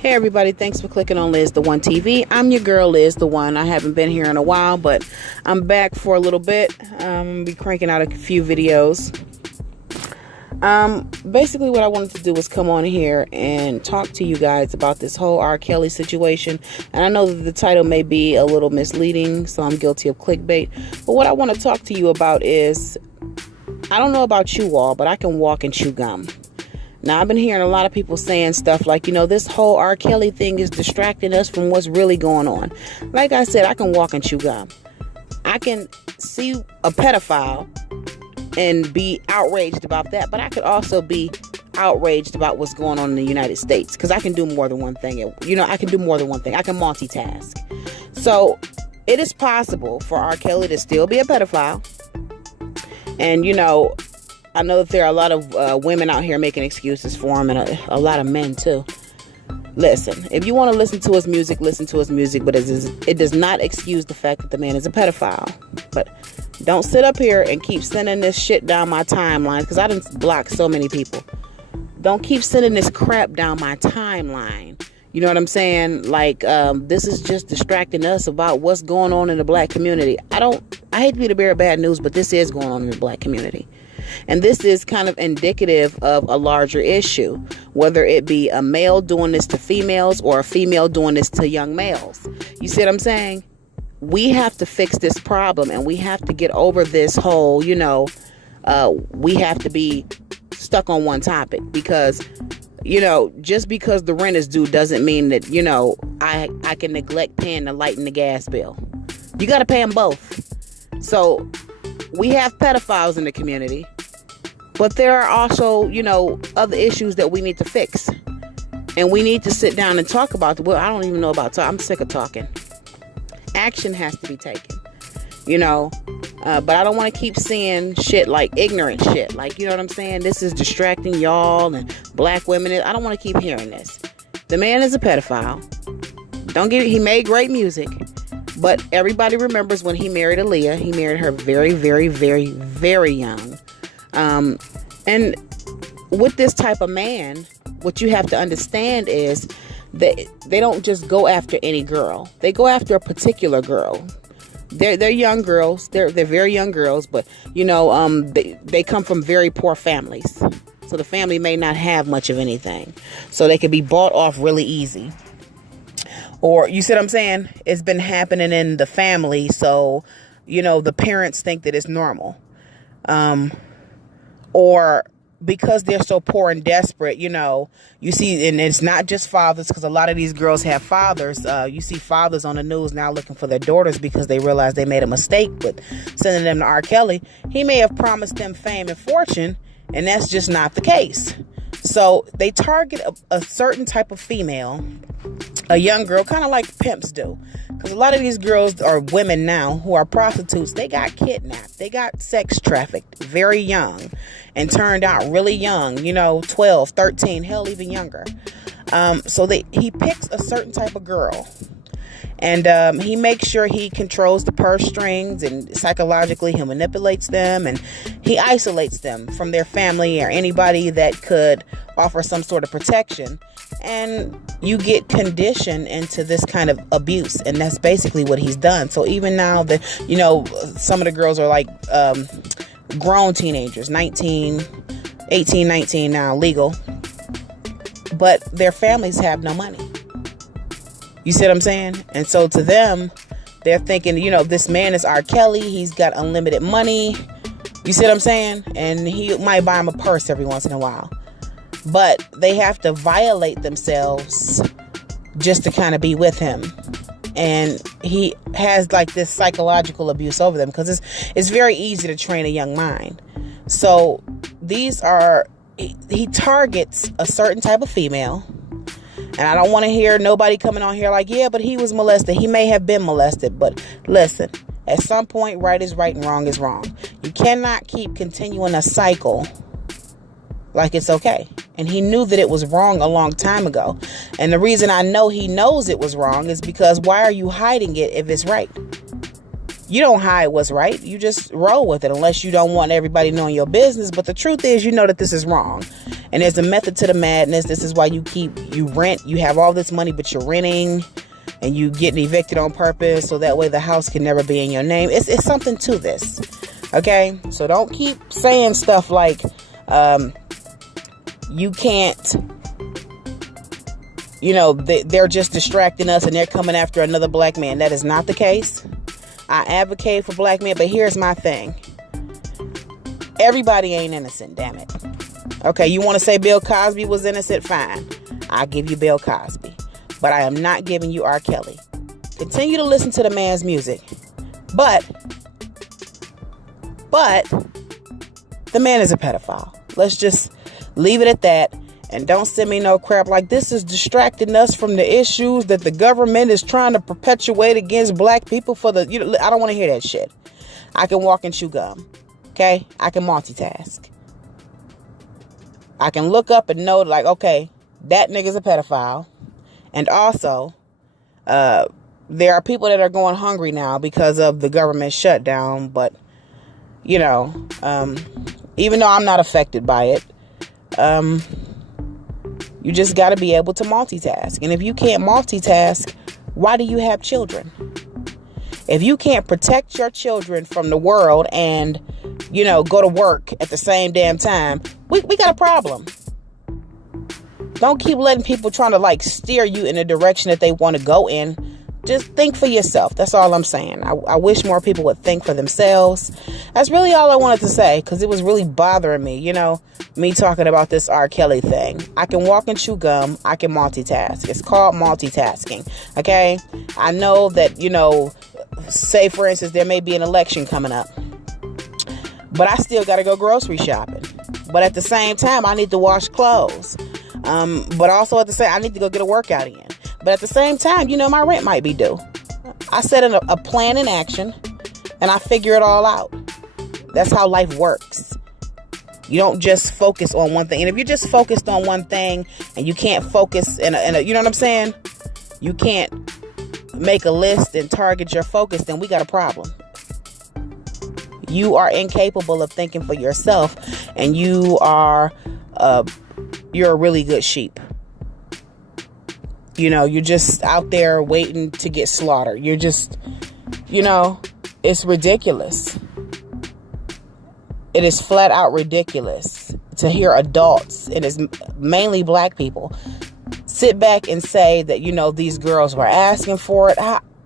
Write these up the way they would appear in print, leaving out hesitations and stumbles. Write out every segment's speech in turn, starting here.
Hey everybody, thanks for clicking on Liz the One TV. I'm your girl Liz the One. I haven't been here in a while, but I'm back for a little bit. I'm going to be cranking out a few videos. Basically what I wanted to do was come on here and talk to you guys about this whole R. Kelly situation. And I know that the title may be a little misleading, so I'm guilty of clickbait. But what I want to talk to you about is, I don't know about you all, but I can walk and chew gum. Now, I've been hearing a lot of people saying stuff like, this whole R. Kelly thing is distracting us from what's really going on. Like I said, I can walk and chew gum. I can see a pedophile and be outraged about that, but I could also be outraged about what's going on in the United States, because I can do more than one thing. I can do more than one thing. I can multitask. So it is possible for R. Kelly to still be a pedophile. And, I know that there are a lot of women out here making excuses for him, and a lot of men too. Listen, if you want to listen to his music, listen to his music, but it does not excuse the fact that the man is a pedophile. But don't sit up here and keep sending this shit down my timeline, because I didn't block so many people. Don't keep sending this crap down my timeline. You know what I'm saying? Like, this is just distracting us about what's going on in the black community. I hate to be the bearer of bad news, but this is going on in the black community. And this is kind of indicative of a larger issue, whether it be a male doing this to females or a female doing this to young males. You see what I'm saying? We have to fix this problem, and we have to get over this whole, we have to be stuck on one topic, because, just because the rent is due doesn't mean that, I can neglect paying the light and the gas bill. You got to pay them both. So we have pedophiles in the community, but there are also, other issues that we need to fix. And we need to sit down and talk about I don't even know about talk. I'm sick of talking. Action has to be taken, but I don't want to keep seeing shit like ignorant shit. Like, you know what I'm saying? This is distracting y'all and black women. I don't want to keep hearing this. The man is a pedophile. He made great music. But everybody remembers when he married Aaliyah. He married her very, very, very, very young. And with this type of man, what you have to understand is that they don't just go after any girl. They go after a particular girl. They're young girls. They're very young girls, but they come from very poor families. So the family may not have much of anything. So they can be bought off really easy. Or, you see what I'm saying? It's been happening in the family, so, the parents think that it's normal. Or because they're so poor and desperate, you see, and it's not just fathers, because a lot of these girls have fathers. You see fathers on the news now looking for their daughters because they realize they made a mistake with sending them to R. Kelly. He may have promised them fame and fortune, and that's just not the case. So they target a certain type of female, a young girl, kind of like pimps do. Because a lot of these girls are women now who are prostitutes. They got kidnapped. They got sex trafficked very young and turned out really young, 12, 13, hell, even younger. So he picks a certain type of girl. And he makes sure he controls the purse strings, and psychologically he manipulates them, and he isolates them from their family or anybody that could offer some sort of protection. And you get conditioned into this kind of abuse, and that's basically what he's done. So even now that, some of the girls are like grown teenagers, 18, 19 now, legal, but their families have no money. You see what I'm saying? And so to them, they're thinking, this man is R. Kelly. He's got unlimited money. You see what I'm saying? And he might buy him a purse every once in a while. But they have to violate themselves just to kind of be with him. And he has like this psychological abuse over them, because it's very easy to train a young mind. So he targets a certain type of female. And I don't want to hear nobody coming on here like, yeah, but he was molested. He may have been molested. But listen, at some point, right is right and wrong is wrong. You cannot keep continuing a cycle like it's okay. And he knew that it was wrong a long time ago. And the reason I know he knows it was wrong is because why are you hiding it if it's right? You don't hide what's right. You just roll with it, unless you don't want everybody knowing your business. But the truth is, that this is wrong. And there's a method to the madness. This is why you rent. You have all this money, but you're renting. And you getting evicted on purpose. So that way the house can never be in your name. It's something to this. Okay? So don't keep saying stuff like, you can't, they're just distracting us and they're coming after another black man. That is not the case. I advocate for black men, but here's my thing. Everybody ain't innocent, damn it. Okay, you want to say Bill Cosby was innocent? Fine. I'll give you Bill Cosby. But I am not giving you R. Kelly. Continue to listen to the man's music. But the man is a pedophile. Let's just leave it at that. And don't send me no crap like this is distracting us from the issues that the government is trying to perpetuate against black people for the... I don't want to hear that shit. I can walk and chew gum. Okay? I can multitask. I can look up and know, like, okay, that nigga's a pedophile. And also, there are people that are going hungry now because of the government shutdown. But, even though I'm not affected by it, you just got to be able to multitask. And if you can't multitask, why do you have children? If you can't protect your children from the world and, go to work at the same damn time, we got a problem. Don't keep letting people trying to steer you in a direction that they want to go in. Just think for yourself. That's all I'm saying. I wish more people would think for themselves. That's really all I wanted to say, because it was really bothering me, me talking about this R. Kelly thing. I can walk and chew gum. I can multitask. It's called multitasking. Okay? I know that, say for instance, there may be an election coming up, but I still got to go grocery shopping. But at the same time, I need to wash clothes. But also at the same, I need to go get a workout in. But at the same time, my rent might be due. I set a plan in action and I figure it all out. That's how life works. You don't just focus on one thing. And if you're just focused on one thing and you can't focus in a you know what I'm saying? You can't make a list and target your focus, then we got a problem. You are incapable of thinking for yourself, and you're a really good sheep. You're just out there waiting to get slaughtered. You're just, it's ridiculous. It is flat out ridiculous to hear adults, and it's mainly black people, sit back and say that, these girls were asking for it.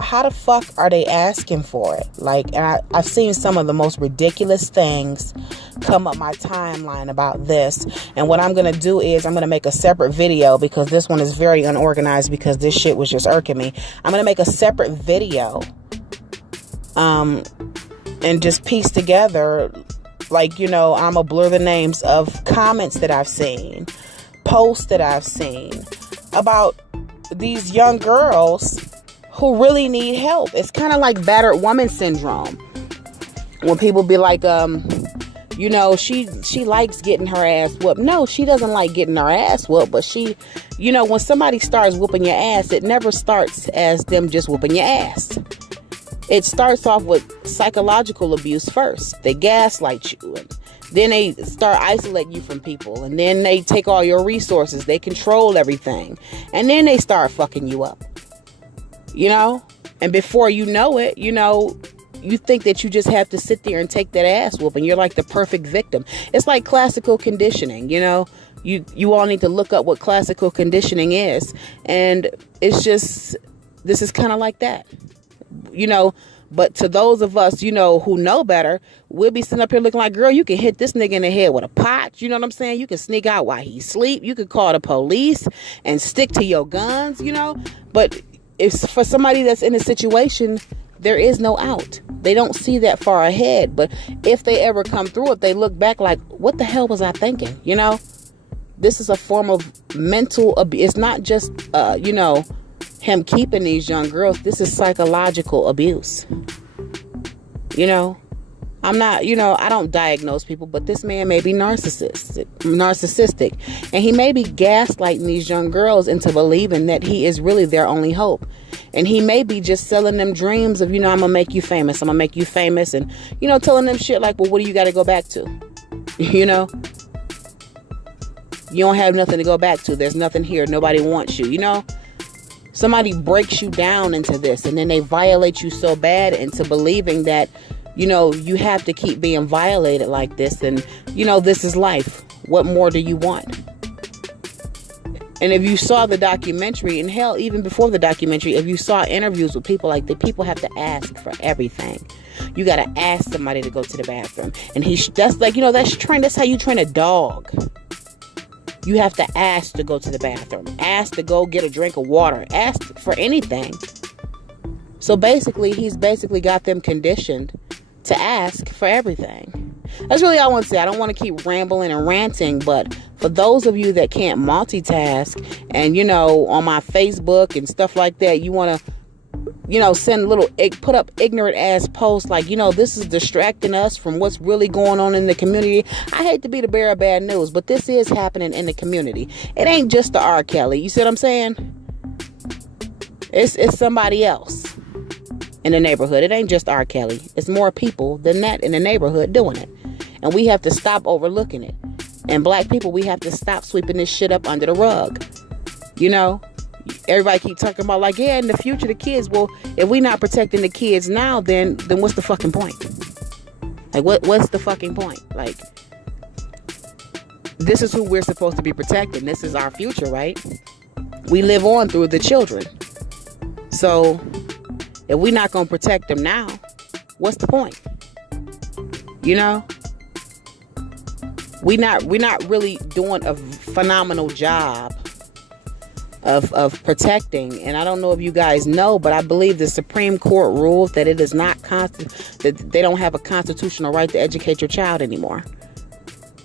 How the fuck are they asking for it? And I've seen some of the most ridiculous things come up my timeline about this. And what I'm going to do is I'm going to make a separate video, because this one is very unorganized because this shit was just irking me. I'm going to make a separate video and just piece together, I'm going to blur the names of comments that I've seen, posts that I've seen about these young girls who really need help. It's kind of like battered woman syndrome. When people be like, she likes getting her ass whooped. No, she doesn't like getting her ass whooped, but she, when somebody starts whooping your ass, it never starts as them just whooping your ass. It starts off with psychological abuse first. They gaslight you, and then they start isolating you from people, and then they take all your resources. They control everything, and then they start fucking you up. And before you know it, you think that you just have to sit there and take that ass whooping. You're like the perfect victim. It's like classical conditioning, you all need to look up what classical conditioning is. And it's just, this is kind of like that, but to those of us, who know better, we'll be sitting up here looking like, girl, you can hit this nigga in the head with a pot. You know what I'm saying? You can sneak out while he sleep. You can call the police and stick to your guns, but if for somebody that's in a situation, there is no out. They don't see that far ahead. But if they ever come through it, they look back like, what the hell was I thinking? This is a form of mental abuse. It's not just, him keeping these young girls. This is psychological abuse. I'm not, I don't diagnose people, but this man may be narcissistic, and he may be gaslighting these young girls into believing that he is really their only hope. And he may be just selling them dreams of, I'm going to make you famous. I'm going to make you famous. And, telling them shit like, well, what do you got to go back to? You don't have nothing to go back to. There's nothing here. Nobody wants you. You know, somebody breaks you down into this, and then they violate you so bad into believing that, you know, you have to keep being violated like this. And, you know, this is life. What more do you want? And if you saw the documentary, and hell, even before the documentary, if you saw interviews with people, like, the people have to ask for everything. You got to ask somebody to go to the bathroom. And that's like, you know, that's how you train a dog. You have to ask to go to the bathroom. Ask to go get a drink of water. Ask for anything. So basically, he's basically got them conditioned to ask for everything. That's really all I want to say. I don't want to keep rambling and ranting, but for those of you that can't multitask and, you know, on my Facebook and stuff like that, you want to, you know, put up ignorant ass posts like, you know, this is distracting us from what's really going on in the community. I hate to be the bearer of bad news, but this is happening in the community. It ain't just the R. Kelly. You see what I'm saying? It's somebody else in the neighborhood. It ain't just R. Kelly. It's more people than that in the neighborhood doing it. And we have to stop overlooking it. And black people, we have to stop sweeping this shit up under the rug. You know? Everybody keep talking about, like, yeah, in the future, the kids. Well, if we not protecting the kids now, then what's the fucking point? Like, what's the fucking point? Like, this is who we're supposed to be protecting. This is our future, right? We live on through the children. So, if we're not going to protect them now, what's the point? You know? We're not really doing a phenomenal job of protecting. And I don't know if you guys know, but I believe the Supreme Court ruled that it is not that they don't have a constitutional right to educate your child anymore.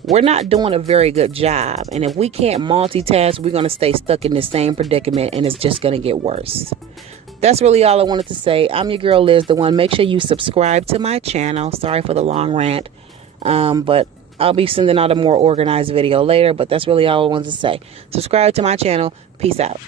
We're not doing a very good job. And if we can't multitask, we're going to stay stuck in the same predicament, and it's just going to get worse. That's really all I wanted to say. I'm your girl, Liz the One. Make sure you subscribe to my channel. Sorry for the long rant. But I'll be sending out a more organized video later. But that's really all I wanted to say. Subscribe to my channel. Peace out.